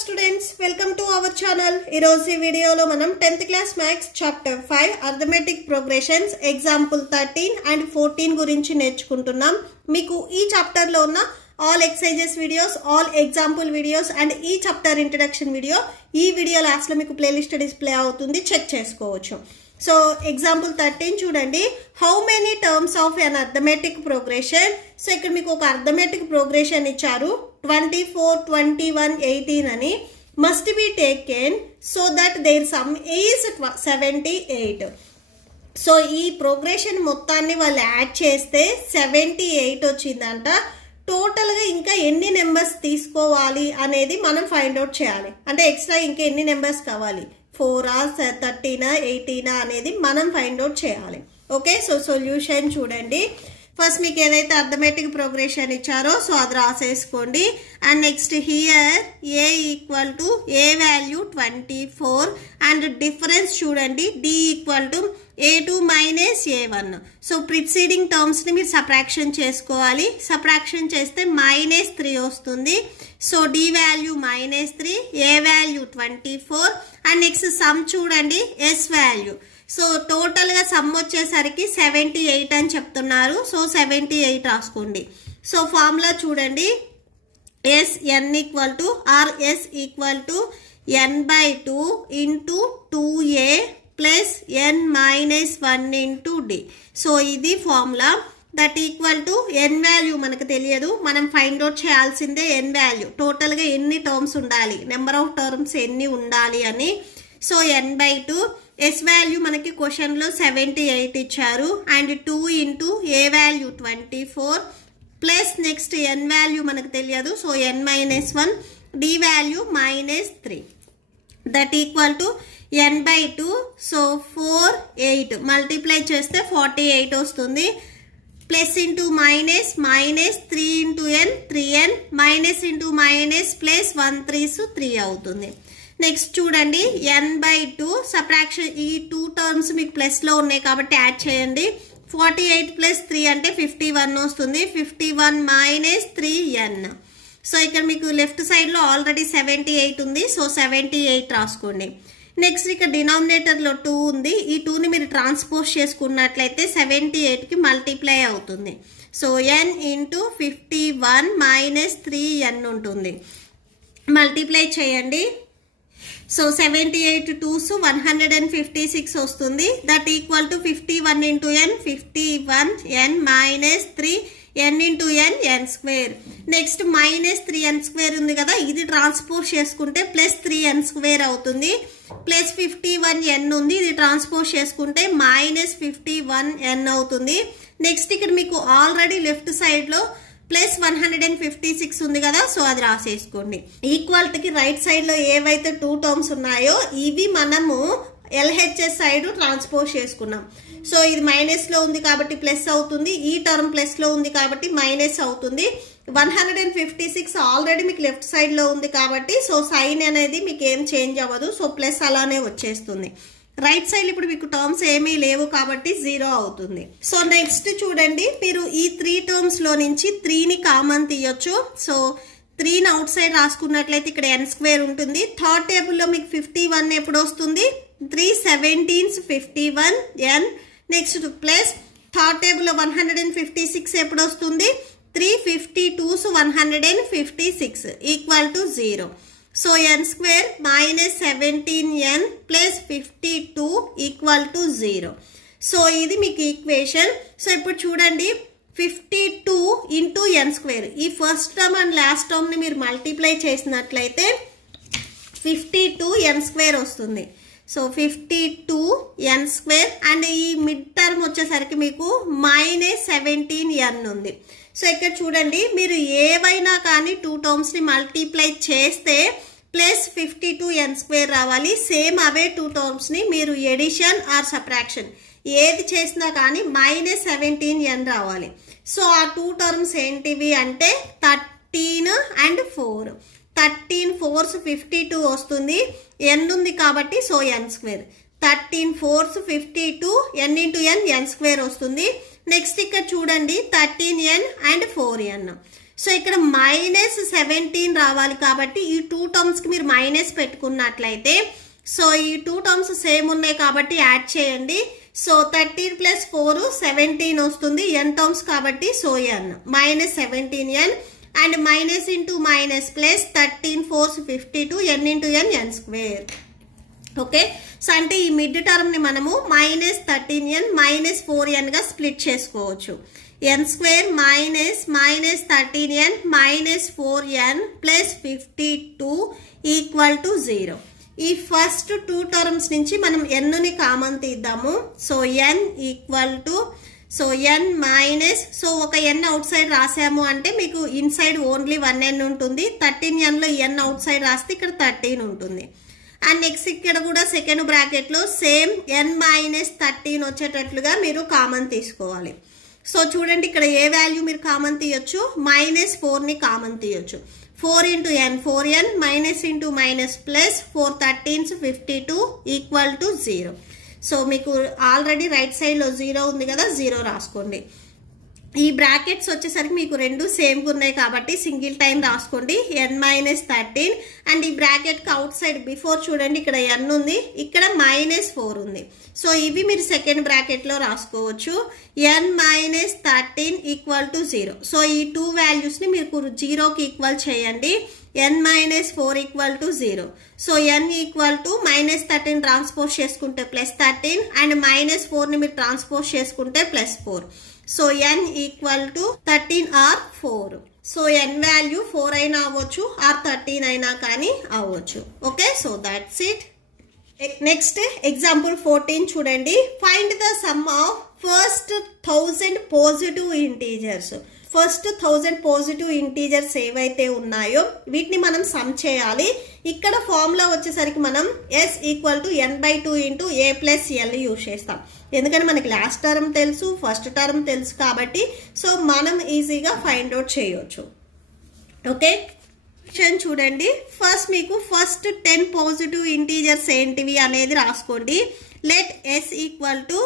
students, welcome to our channel. ఈ రోజు వీడియోలో మనం 10th class maths chapter 5 arithmetic progressions example 13 and 14 గురించి నేర్చుకుంటున్నాం. మీకు ఈ చాప్టర్ లో ఉన్న all exercises videos, all example videos and ఈ chapter introduction video ఈ వీడియో లాస్ట్ లో మీకు ప్లేలిస్ట్ డిస్ప్లే అవుతుంది, చెక్ చేసుకోవచ్చు. సో ఎగ్జాంపుల్ 13 చూడండి. How many terms of an arithmetic progression. So ఇక్కడ మీకు ఒక అర్థమెటిక్ ప్రోగ్రెషన్ ఇచ్చారు 24, 21, 18 అని. Must be taken so that their sum is 78. So ఈ ప్రోగ్రెషన్ మొత్తాన్ని వాళ్ళు యాడ్ చేస్తే 78 వచ్చిందంట. టోటల్ గా ఇంకా ఎన్ని నెంబర్స్ తీసుకోవాలి అనేది మనం ఫైండ్ అవుట్ చేయాలి. అంటే ఎక్స్ట్రా ఇంకా ఎన్ని నెంబర్స్ కావాలి, 4 13 18 అనేది మనం ఫైండ్ అవుట్ చేయాలి. ఓకే, సో సొల్యూషన్ చూడండి. ఫస్ట్ మీకు ఏదైతే అర్థమెటిక్ ప్రోగ్రెషన్ ఇచ్చారో సో అది రాసేసుకోండి. And next here A equal to A value 24 and difference చూడండి D equal to a2 minus a1. So preceding terms ని మీరు సబ్ట్రాక్షన్ చేసుకోవాలి. సబ్ట్రాక్షన్ చేస్తే -3 వస్తుంది. So D value -3, A value 24 and next sum చూడండి ఎస్ వాల్యూ. సో టోటల్ గా sum వచ్చేసరికి 78 అని చెప్తున్నారు. సో 78 రాసుకోండి. సో ఫార్ములా చూడండి, S N equal to or S equal to n/2 into 2a plus n-1 into D. So ఇది formula. That equal to N value మనకు తెలియదు, మనం ఫైండ్ అవుట్ చేయాల్సిందే ఎన్ వాల్యూ. టోటల్ గా ఎన్ని టర్మ్స్ ఉండాలి, నెంబర్ ఆఫ్ టర్మ్స్ ఎన్ని ఉండాలి అని. సో n/2, ఎస్ వాల్యూ మనకి క్వశ్చన్ లో 78 ఇచ్చారు. And 2 into a value 24 plus next n value మనకు తెలియదు. So n-1, d value -3. That equal to n/2. So 4 8 multiply చేస్తే 48 వస్తుంది. Plus into minus -3 into n 3n minus into minus plus 1 3s 3 అవుతుంది. Next చూడండి n/2 subtraction, ఈ 2 terms మీకు plus లో ఉన్నాయి కాబట్టి యాడ్ చేయండి. 48 ప్లస్ 3 అంటే 51 వస్తుంది. 51 మైనస్ 3n. సో ఇక్కడ మీకు లెఫ్ట్ సైడ్ లో ఆల్రెడీ 78 ఉంది. సో 78 రాసుకోండి. నెక్స్ట్ ఇక్కడ డినామినేటర్ లో 2 ఉంది. ఈ 2ని మీరు ట్రాన్స్పోజ్ చేసుకున్నట్లయితే 78 కి మల్టిప్లై అవుతుంది. So n into 51 minus 3n ఉంటుంది. మల్టిప్లై చేయండి. సో 78 2s 156 వస్తుంది. That equal to 51 into n 51n minus 3 n into n square. Next -3n² ఉంది కదా, ఇది ట్రాన్స్పోజ్ చేసుకుంటే ప్లస్ 3n² అవుతుంది. ప్లస్ 51n ఉంది, ఇది ట్రాన్స్పోజ్ చేసుకుంటే -51n అవుతుంది. నెక్స్ట్ ఇక్కడ మీకు ఆల్రెడీ లెఫ్ట్ సైడ్ లో ప్లస్ 156 ఉంది కదా, సో అది రాసేసుకోండి. ఈక్వాలిటీకి రైట్ సైడ్ లో ఏవైతే 2 టర్మ్స్ ఉన్నాయో ఇవి మనము LHS సైడ్ ట్రాన్స్పోజ్ చేసుకున్నాం. సో ఇది మైనస్ లో ఉంది కాబట్టి ప్లస్ అవుతుంది, ఈ టర్మ్ ప్లస్ లో ఉంది కాబట్టి మైనస్ అవుతుంది. 156 ఆల్రెడీ మీకు లెఫ్ట్ సైడ్ లో ఉంది కాబట్టి సో సైన్ అనేది మీకు ఏం చేంజ్ అవ్వదు. సో ప్లస్ అలానే వచ్చేస్తుంది. రైట్ సైడ్ ఇప్పుడు మీకు టర్మ్స్ ఏమీ లేవు కాబట్టి 0 అవుతుంది. సో నెక్స్ట్ చూడండి, మీరు ఈ 3 టర్మ్స్ లో నుంచి 3ని కామన్ తీయొచ్చు. సో 3ని అవుట్ సైడ్ రాసుకున్నట్లయితే ఇక్కడ n² ఉంటుంది. థర్డ్ టేబుల్ లో మీకు 51 ఎప్పుడు వస్తుంది, 3 17s 51n. Next plus third table లో 156 ఎప్పుడు వస్తుంది, 3 52s 156 equal to 0. So n² -17n plus 52 equal to 0. So ఇది మీకు ఈక్వేషన్. సో ఇప్పుడు చూడండి 52 ఇంటూ n², ఈ first term and last term ని మీరు మల్టిప్లై చేసినట్లయితే 52n² వస్తుంది. సో 52n² అండ్ ఈ మిడ్ టర్మ్ వచ్చేసరికి మీకు -17n ఉంది. సో ఇక్కడ చూడండి, మీరు ఏవైనా కానీ 2 టర్మ్స్ ని మల్టిప్లై చేస్తే ప్లస్ 52n² రావాలి. సేమ్ అవే 2 టర్మ్స్ ని మీరు ఎడిషన్ ఆర్ సబ్ట్రాక్షన్ ఏది చేసినా కానీ -17n రావాలి. సో ఆ 2 టర్మ్స్ ఏంటివి అంటే 13 అండ్ 4. 13 4s 52 వస్తుంది, n ఉంది కాబట్టి so n². 13 4s 52 n into n n² వస్తుంది. నెక్స్ట్ ఇక్కడ చూడండి 13n అండ్ 4n. సో ఇక్కడ -17 రావాలి కాబట్టి ఈ 2 టర్మ్స్ కి మీరు మైనస్ పెట్టుకున్నట్లయితే సో ఈ 2 టర్మ్స్ సేమ్ ఉన్నాయి కాబట్టి యాడ్ చేయండి. సో 13 + 4 17 వస్తుంది n టర్మ్స్ కాబట్టి so n -17n and minus into minus plus 13 4 52 n into n n square. Okay, so అంటే ఈ మిడ్ టర్మ్ ని మనము -13n -4n గా స్ప్లిట్ చేసుకోవచ్చు. n square -13n -4n plus 52 = 0. ఈ ఫస్ట్ 2 టర్మ్స్ నుంచి మనం n ని కామన్ తీద్దాము. So n so n minus so ఒక n అవుట్ సైడ్ రాసాము అంటే మీకు ఇన్సైడ్ ఓన్లీ 1n ఉంటుంది. 13n లో n అవుట్ సైడ్ రాస్తే ఇక్కడ 13 ఉంటుంది. అండ్ నెక్స్ట్ ఇక్కడ కూడా సెకండ్ బ్రాకెట్ లో సేమ్ n -13 వచ్చేటట్లుగా మీరు కామన్ తీసుకోవాలి. సో చూడండి ఇక్కడ ఏ వాల్యూ మీరు కామన్ తీయొచ్చు, -4 ని కామన్ తీయొచ్చు. 4 × n 4n minus into minus plus 4 13s 52 = 0. So మీకు ఆల్రెడీ రైట్ సైడ్ లో 0 ఉంది కదా, 0 రాసుకోండి. ఈ బ్రాకెట్స్ వచ్చేసరికి మీకు రెండు సేమ్ గా ఉన్నాయి కాబట్టి సింగిల్ టైం రాసుకోండి n -13 అండ్ ఈ బ్రాకెట్ కి అవుట్ సైడ్ బిఫోర్ చూడండి ఇక్కడ n ఉంది, ఇక్కడ -4 ఉంది. సో ఇవి మీరు సెకండ్ బ్రాకెట్ లో రాసుకోవచ్చు. n -13 = 0. సో ఈ 2 వాల్యూస్ ని మీరు 0 కి ఈక్వల్ చేయండి. n -4 = 0. సో n -13 ట్రాన్స్పోజ్ చేసుకుంటే +13 అండ్ -4 ని మీరు ట్రాన్స్పోజ్ చేసుకుంటే +4. So n = 13 or 4. So n value 4 అయినా అవ్వచ్చు ఆర్ 13 అయినా కానీ అవ్వచ్చు. Okay, so that's it. Next example 14 చూడండి. Find the sum of first 1000 positive integers. First 1000 positive integers ఏవైతే ఉన్నాయో వీటిని మనం సమ్ చేయాలి. ఇక్కడ ఫార్ములా వచ్చేసరికి మనం s = n/2 × a + l use చేస్తాం. ఎందుకంటే మనకి లాస్ట్ టర్మ్ తెలుసు, ఫస్ట్ టర్మ్ తెలుసు కాబట్టి సో మనం ఈజీగా ఫైండ్ అవుట్ చేయొచ్చు. ఓకే, చూడండి. ఫస్ట్ మీకు ఫస్ట్ 10 పాజిటివ్ ఇంటీజర్స్ ఏంటివి అనేది రాసుకోండి. Let s =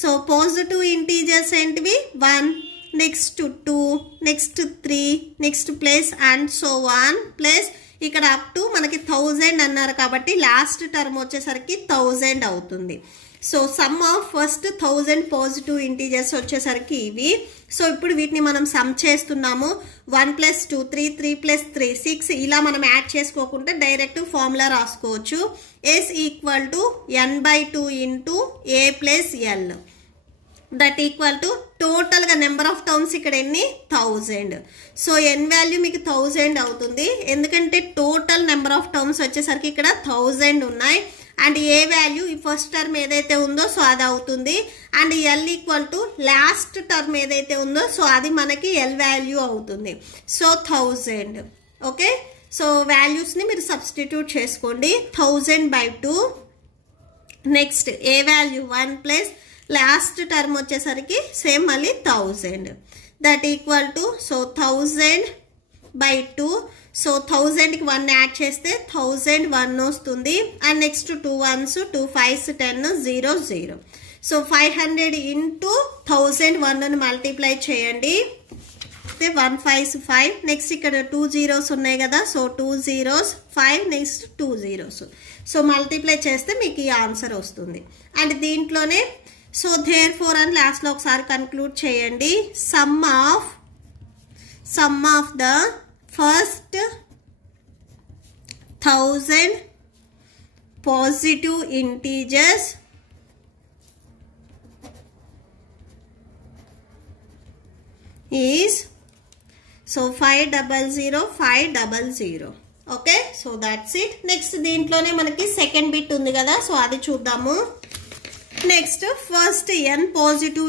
so positive integers ఏంటివి 1, next 2, next 3, next plus and so 1 plus ఇక్కడ అప్ టు మనకి 1000 అన్నారు కాబట్టి లాస్ట్ టర్మ్ వచ్చేసరికి 1000 అవుతుంది. So some of first 1000 positive integers వచ్చేసరికి ఇవి. సో ఇప్పుడు వీటిని మనం సమ్ చేస్తున్నాము. 1 + 2 3, 3 + 3 6 ఇలా మనం యాడ్ చేసుకోకుండా డైరెక్ట్ ఫార్ములా రాసుకోవచ్చు. s = n/2 × a + l that equal to total గా నెంబర్ ఆఫ్ టర్మ్స్ ఇక్కడ ఎన్ని 1000. సో n వాల్యూ మీకు 1000 అవుతుంది ఎందుకంటే టోటల్ నెంబర్ ఆఫ్ టర్మ్స్ వచ్చేసరికి ఇక్కడ 1000 ఉన్నాయి. అండ్ ఏ వాల్యూ ఈ ఫస్ట్ టర్మ్ ఏదైతే ఉందో సో అది అవుతుంది. అండ్ l = లాస్ట్ టర్మ్ ఏదైతే ఉందో సో అది మనకి l వాల్యూ అవుతుంది. సో 1000. ఓకే, సో వాల్యూస్ ని మీరు సబ్స్టిట్యూట్ చేసుకోండి. 1000/2 నెక్స్ట్ ఏ వాల్యూ 1 ప్లస్ లాస్ట్ టర్మ్ వచ్చేసరికి సేమ్ మళ్ళీ 1000 that equal to so 1000/2. So 1000 కి 1 యాడ్ చేస్తే 1001 వస్తుంది. And next 2 1s 2 5s 10 0 0. So 500 × 1001 ని మల్టిప్లై చేయండి. 1 5s 5 నెక్స్ట్ ఇక్కడ 2 zeros ఉన్నాయి కదా so 2 zeros 5 next 2 zeros. So multiply చేస్తే మీకు ఈ ఆన్సర్ వస్తుంది. అండ్ దీంట్లోనే సో దేర్ ఫోర్ అని లాస్ట్ లో ఒకసారి కన్క్లూడ్ చేయండి. Some of the first 1000 positive integers is so 500 500. Okay, so that's it. Next దీంట్లోనే మనకి సెకండ్ బిట్ ఉంది కదా సో అది చూద్దాము. Next first n positive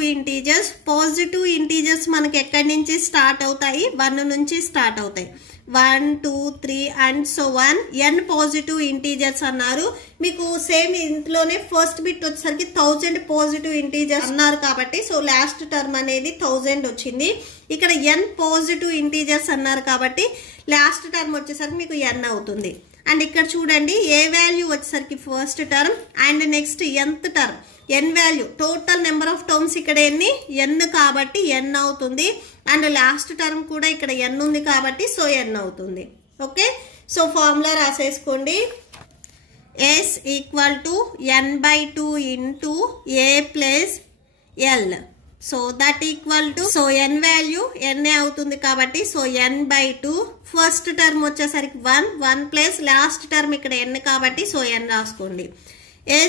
integers మనకి ఎక్కడి నుంచి స్టార్ట్ అవుతాయి 1 నుంచి స్టార్ట్ అవుతాయి. 1 2 3 and so 1 n positive integers అన్నారు. మీకు సేమ్ ఇంట్లోనే ఫస్ట్ బిట్ వచ్చేసరికి 1000 పాజిటివ్ ఇంటీజర్స్ అన్నారు కాబట్టి సో లాస్ట్ టర్మ్ అనేది 1000 వచ్చింది. ఇక్కడ n పాజిటివ్ ఇంటీజర్స్ అన్నారు కాబట్టి లాస్ట్ టర్మ్ వచ్చేసరికి మీకు n అవుతుంది. అండ్ ఇక్కడ చూడండి ఏ వాల్యూ వచ్చేసరికి first term and next nth term n value total number of terms ఇక్కడ ఎన్ని n కాబట్టి n అవుతుంది అండ్ లాస్ట్ టర్మ్ కూడా ఇక్కడ n ఉంది కాబట్టి సో n అవుతుంది ఓకే సో ఫార్ములా రాసేసుకోండి s equal to n/2 into a plus l so that equal to so n value n అవుతుంది కాబట్టి సో n/2 ఫస్ట్ టర్మ్ వచ్చేసరికి 1 ప్లస్ లాస్ట్ టర్మ్ ఇక్కడ n కాబట్టి సో n రాసుకోండి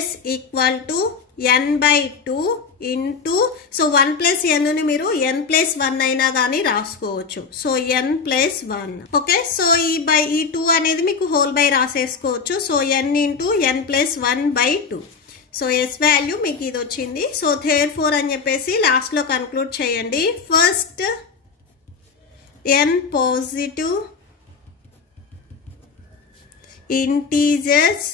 s equal to n/2 into so 1 plus n ని మీరు n plus 1 అయినా కానీ రాసుకోవచ్చు so n plus 1 okay so ఈ 2 అనేది మీకు హోల్ బై రాసేసుకోవచ్చు so n into n plus 1/2 so s value మీకు ఇది వచ్చింది సో therefore అని చెప్పేసి లాస్ట్లో కన్క్లూడ్ చేయండి first n positive integers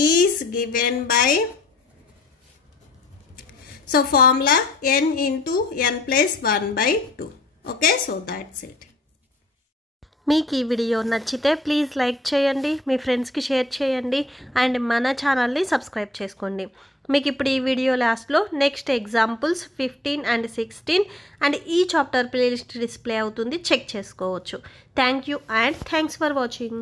is given by so formula n into n plus 1/2 okay so that's it మీకు ఈ వీడియో నచ్చితే ప్లీజ్ లైక్ చేయండి మీ ఫ్రెండ్స్కి షేర్ చేయండి అండ్ మన ఛానల్ని సబ్స్క్రైబ్ చేసుకోండి మీకు ఇప్పుడు ఈ వీడియో లాస్ట్లో నెక్స్ట్ ఎగ్జాంపుల్స్ 15 and 16 అండ్ ఈ చాప్టర్ ప్లేలిస్ట్ డిస్ప్లే అవుతుంది చెక్ చేసుకోవచ్చు thank you and thanks for watching